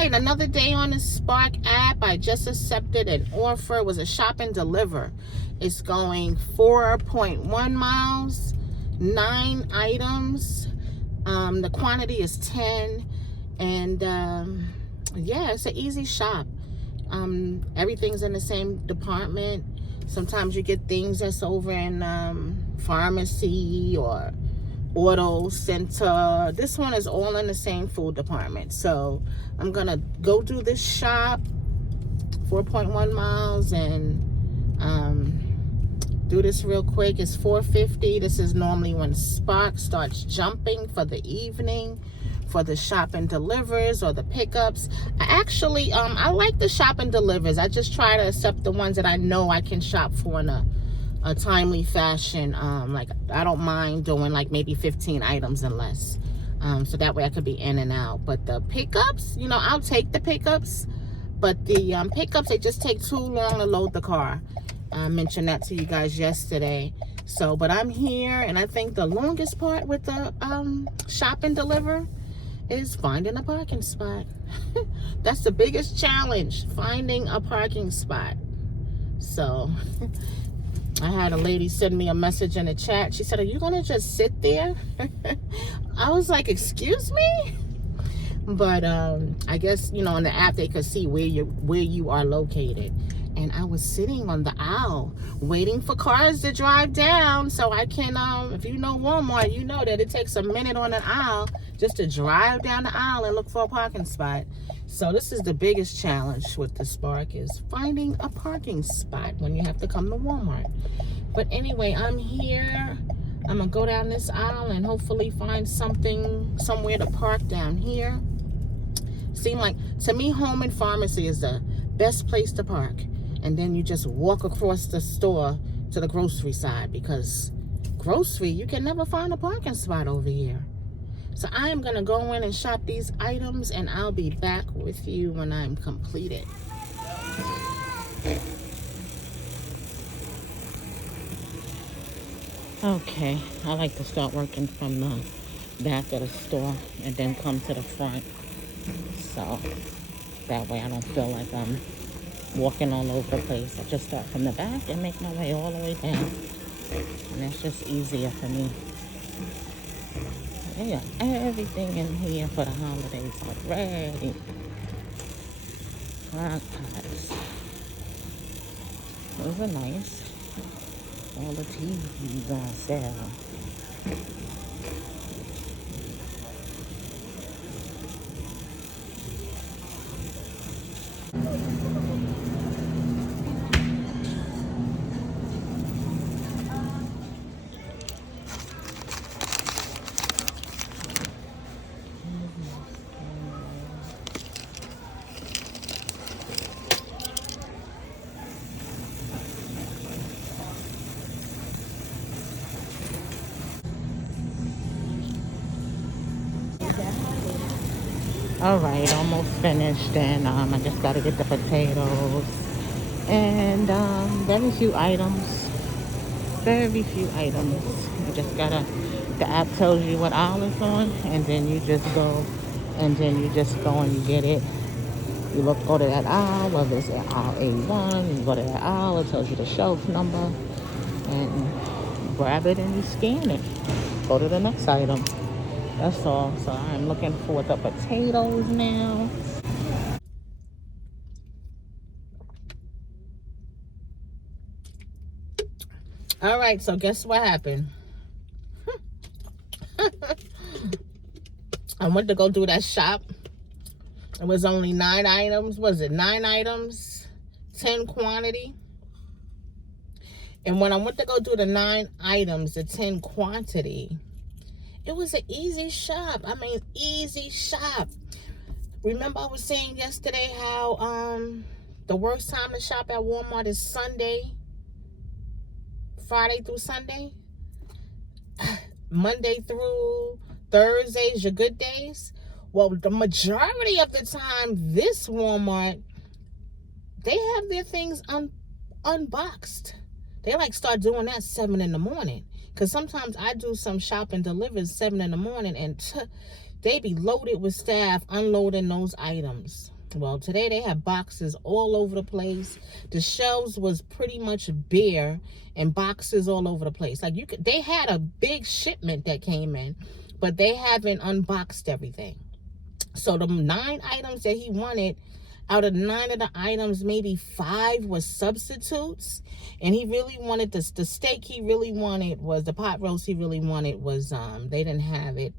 right, another day on the Spark app. I just accepted an offer. It was a shop and deliver. It's going 4.1 miles, 9 items. The quantity is 10. And yeah, it's an easy shop. Everything's in the same department. Sometimes you get things that's over in pharmacy or auto center. This one is all in the same food department. So I'm gonna go do this shop, 4.1 miles, and do this real quick. It's $4.50. This is normally when Spark starts jumping for the evening, for the shop and delivers or the pickups. I like the shop and delivers. I just try to accept the ones that I know I can shop for in a timely fashion. Like, I don't mind doing like maybe 15 items and less. So that way I could be in and out. But the pickups, I'll take the pickups. But the pickups, they just take too long to load the car. I mentioned that to you guys yesterday. So, but I'm here, and I think the longest part with the shop and deliver is finding a parking spot. That's the biggest challenge, finding a parking spot. So I had a lady send me a message in the chat. She said, "Are you gonna just sit there?" I was like, "Excuse me?" But I guess, in the app they could see where you are located. And I was sitting on the aisle waiting for cars to drive down so I can, if you know Walmart, you know that it takes a minute on an aisle just to drive down the aisle and look for a parking spot. So this is the biggest challenge with the Spark, is finding a parking spot when you have to come to Walmart. But anyway, I'm here. I'm gonna go down this aisle and hopefully find somewhere to park down here. Seem like, to me, home and pharmacy is the best place to park. And then you just walk across the store to the grocery side, because grocery, you can never find a parking spot over here. So I am gonna go in and shop these items, and I'll be back with you when I'm completed. Okay, I like to start working from the back of the store and then come to the front. So that way I don't feel like I'm walking all over the place. I just start from the back and make my way all the way down. And that's just easier for me. Yeah, everything in here for the holidays already. Crock pots. Those are nice. All the TVs on sale. All right, almost finished, and I just got to get the potatoes, and very few items. You just gotta, the app tells you what aisle it's on, and then you just go and you get it. You go to that aisle, whether it's aisle A1, you go to that aisle, it tells you the shelf number, and you grab it and you scan it. Go to the next item. That's all. So I'm looking for the potatoes now. All right, so guess what happened? I went to go do that shop. It was only 9 items. Was it 9 items? 10 quantity. And when I went to go do the 9 items, the 10 quantity, it was an easy shop. I mean, easy shop. Remember I was saying yesterday how the worst time to shop at Walmart is Sunday, Friday through Sunday. Monday through Thursday is your good days. Well, the majority of the time, this Walmart, they have their things unboxed. They like start doing that 7 in the morning. Because sometimes I do some shop and delivers 7 in the morning, and they be loaded with staff unloading those items. Well, today they had boxes all over the place. The shelves was pretty much bare and boxes all over the place. Like they had a big shipment that came in, but they haven't unboxed everything. So the 9 items that he wanted, out of 9 of the items, maybe 5 was substitutes. And he really wanted the steak he really wanted was the pot roast he really wanted was they didn't have it.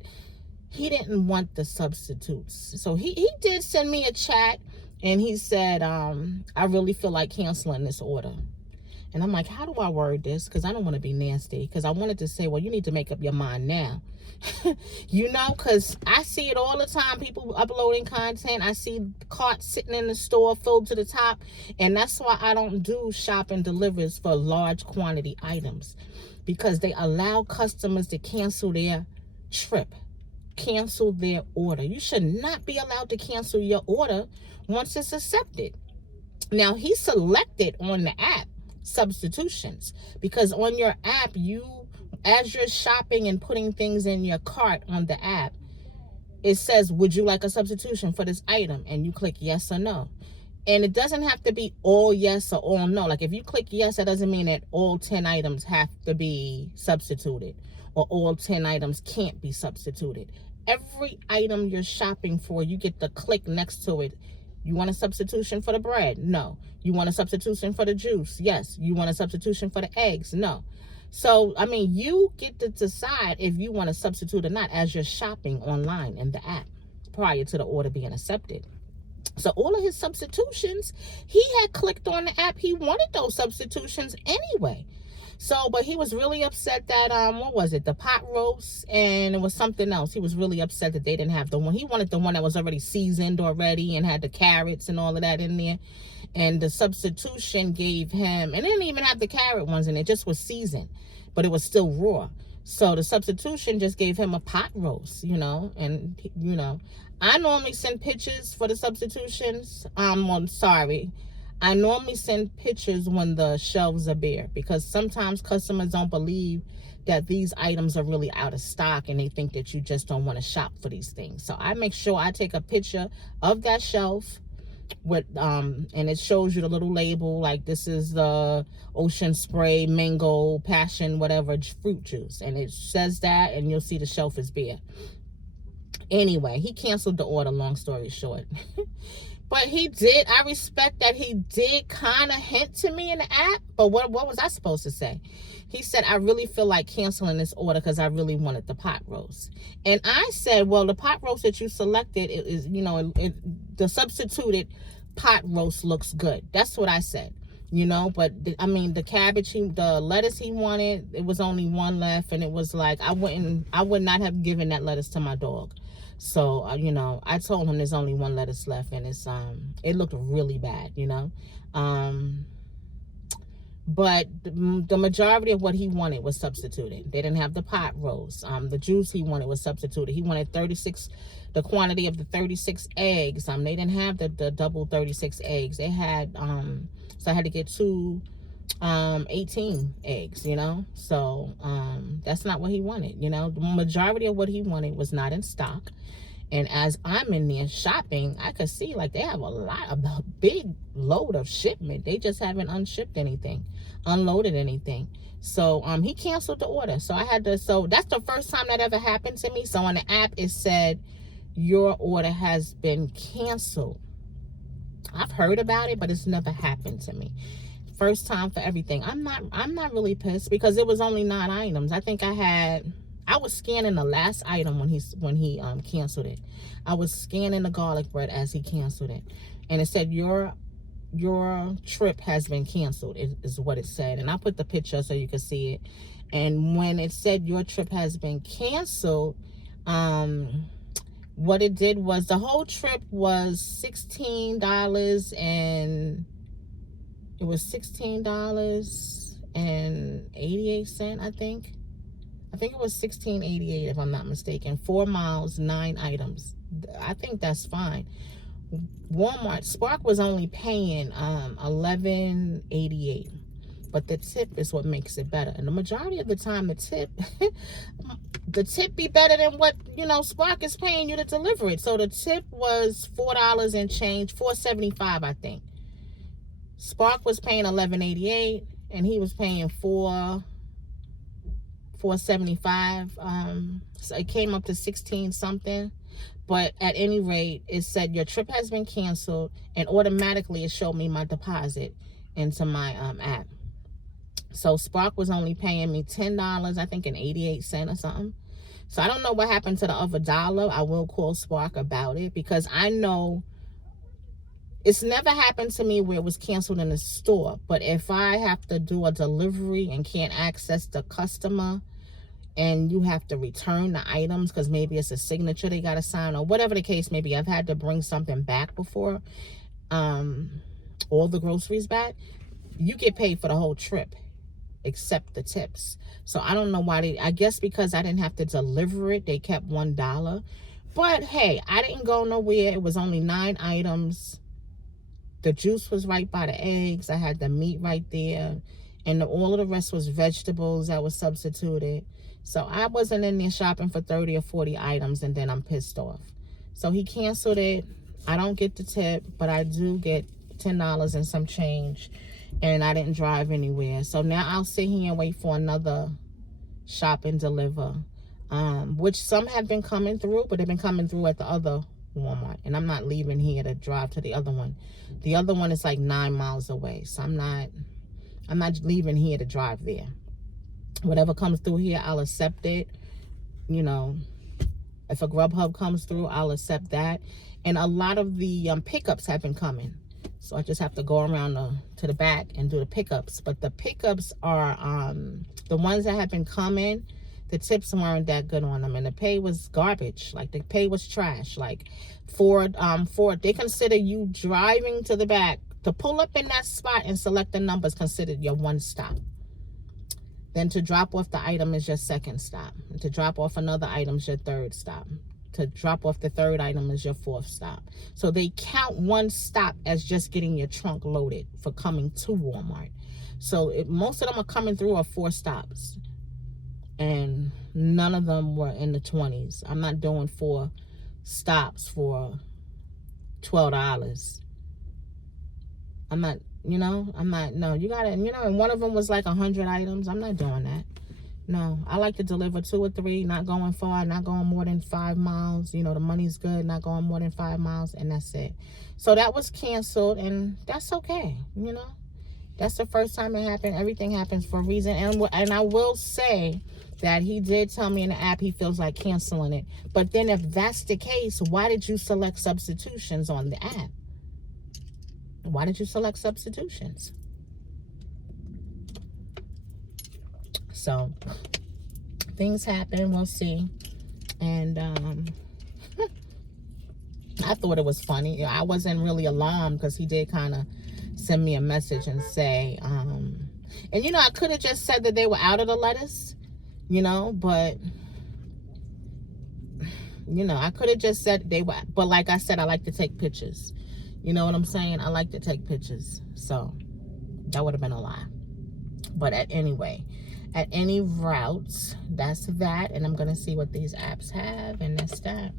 He didn't want the substitutes. So he did send me a chat and he said, I really feel like canceling this order. And I'm like, how do I word this? Because I don't want to be nasty. Because I wanted to say, well, you need to make up your mind now. You know, because I see it all the time. People uploading content. I see carts sitting in the store filled to the top. And that's why I don't do shop and delivers for large quantity items. Because they allow customers to cancel their trip. Cancel their order. You should not be allowed to cancel your order once it's accepted. Now, he selected on the app substitutions, because on your app, as you're shopping and putting things in your cart on the app, it says, would you like a substitution for this item? And you click yes or no. And it doesn't have to be all yes or all no. Like if you click yes, that doesn't mean that all 10 items have to be substituted or all 10 items can't be substituted. Every item you're shopping for, you get the click next to it. You want a substitution for the bread? No. You want a substitution for the juice? Yes. You want a substitution for the eggs? No. So, I mean, you get to decide if you want to substitute or not as you're shopping online in the app prior to the order being accepted. So all of his substitutions, he had clicked on the app. He wanted those substitutions anyway. So, but he was really upset that, what was it? The pot roast, and it was something else. He was really upset that they didn't have the one. He wanted the one that was already seasoned already and had the carrots and all of that in there. And the substitution gave him, and it didn't even have the carrot ones in it, just was seasoned, but it was still raw. So the substitution just gave him a pot roast, you know, and, you know, I normally send pictures for the substitutions. I'm sorry. I normally send pictures when the shelves are bare, because sometimes customers don't believe that these items are really out of stock and they think that you just don't want to shop for these things. So I make sure I take a picture of that shelf with and it shows you the little label, like this is the Ocean Spray mango passion whatever fruit juice, and it says that, and you'll see the shelf is bare. Anyway, he canceled the order, long story short. But he did, I respect that he did kind of hint to me in the app. But what was I supposed to say? He said, I really feel like canceling this order because I really wanted the pot roast. And I said, well, the pot roast that you selected is, you know, the substituted pot roast looks good. That's what I said, you know. But I mean, the cabbage, the lettuce he wanted, it was only one left. And it was like, I would not have given that lettuce to my dog. So, you know, I told him there's only one lettuce left, and it's, it looked really bad, you know. But the majority of what he wanted was substituted. They didn't have the pot roast. The juice he wanted was substituted. He wanted the quantity of the 36 eggs. They didn't have the double 36 eggs. They had, so I had to get 18 eggs, you know. So that's not what he wanted, you know. The majority of what he wanted was not in stock. And as I'm in there shopping, I could see like they have a big load of shipment. They just haven't unloaded anything. So he canceled the order. So so that's the first time that ever happened to me. So on the app it said your order has been canceled. I've heard about it, but it's never happened to me. First time for everything. I'm not really pissed because it was only 9 items. I think I was scanning the last item when he canceled it. I was scanning the garlic bread as he canceled it, and it said your trip has been canceled is what it said. And I put the picture so you can see it. And when it said your trip has been canceled, what it did was the whole trip was $16, and it was $16.88, I think. I think it was $16.88 if I'm not mistaken. 4 miles, 9 items. I think that's fine. Walmart, Spark was only paying $11.88. But the tip is what makes it better. And the majority of the time, the tip, the tip be better than what, you know, Spark is paying you to deliver it. So the tip was $4 and change, $4.75, I think. Spark was paying $11.88, and he was paying $4.75. So it came up to 16 something. But at any rate, it said your trip has been canceled, and automatically it showed me my deposit into my app. So Spark was only paying me $10, I think, and 88 cents or something. So I don't know what happened to the other dollar. I will call Spark about it, because I know it's never happened to me where it was canceled in the store. But if I have to do a delivery and can't access the customer, and you have to return the items because maybe it's a signature they got to sign, or whatever the case may be. I've had to bring something back before, all the groceries back. You get paid for the whole trip except the tips. So I don't know why I guess because I didn't have to deliver it, they kept $1. But hey, I didn't go nowhere. It was only 9 items. The juice was right by the eggs. I had the meat right there. And all of the rest was vegetables that was substituted. So I wasn't in there shopping for 30 or 40 items, and then I'm pissed off. So he canceled it. I don't get the tip, but I do get $10 and some change. And I didn't drive anywhere. So now I'll sit here and wait for another shop and deliver. Which some have been coming through, but they've been coming through at the other Walmart. And I'm not leaving here to drive to the other one. The other one is like 9 miles away. So I'm not leaving here to drive there. Whatever comes through here, I'll accept it. You know, if a Grubhub comes through, I'll accept that. And a lot of the pickups have been coming. So I just have to go around to the back and do the pickups. But the pickups are the ones that have been coming. The tips weren't that good on them, and the pay was garbage. Like, the pay was trash. Like, they consider you driving to the back to pull up in that spot and select the numbers considered your one stop. Then to drop off the item is your second stop. And to drop off another item is your third stop. To drop off the third item is your fourth stop. So they count one stop as just getting your trunk loaded for coming to Walmart. So most of them are coming through are 4 stops. And none of them were in the 20s. I'm not doing 4 stops for $12. No, you gotta, and one of them was like 100 items. I'm not doing that. No, I like to deliver 2 or 3, not going far, not going more than 5 miles. The money's good, not going more than 5 miles, and that's it. So that was canceled, and that's okay, That's the first time it happened. Everything happens for a reason. And I will say that he did tell me in the app he feels like canceling it. But then if that's the case, why did you select substitutions on the app? Why did you select substitutions? So things happen. We'll see. And I thought it was funny. I wasn't really alarmed because he did kind of send me a message and say, and I could have just said that they were out of the lettuce, but I could have just said they were, but like I said, I like to take pictures. You know what I'm saying? I like to take pictures. So that would have been a lie. But at any route, that's that. And I'm going to see what these apps have, and that's that.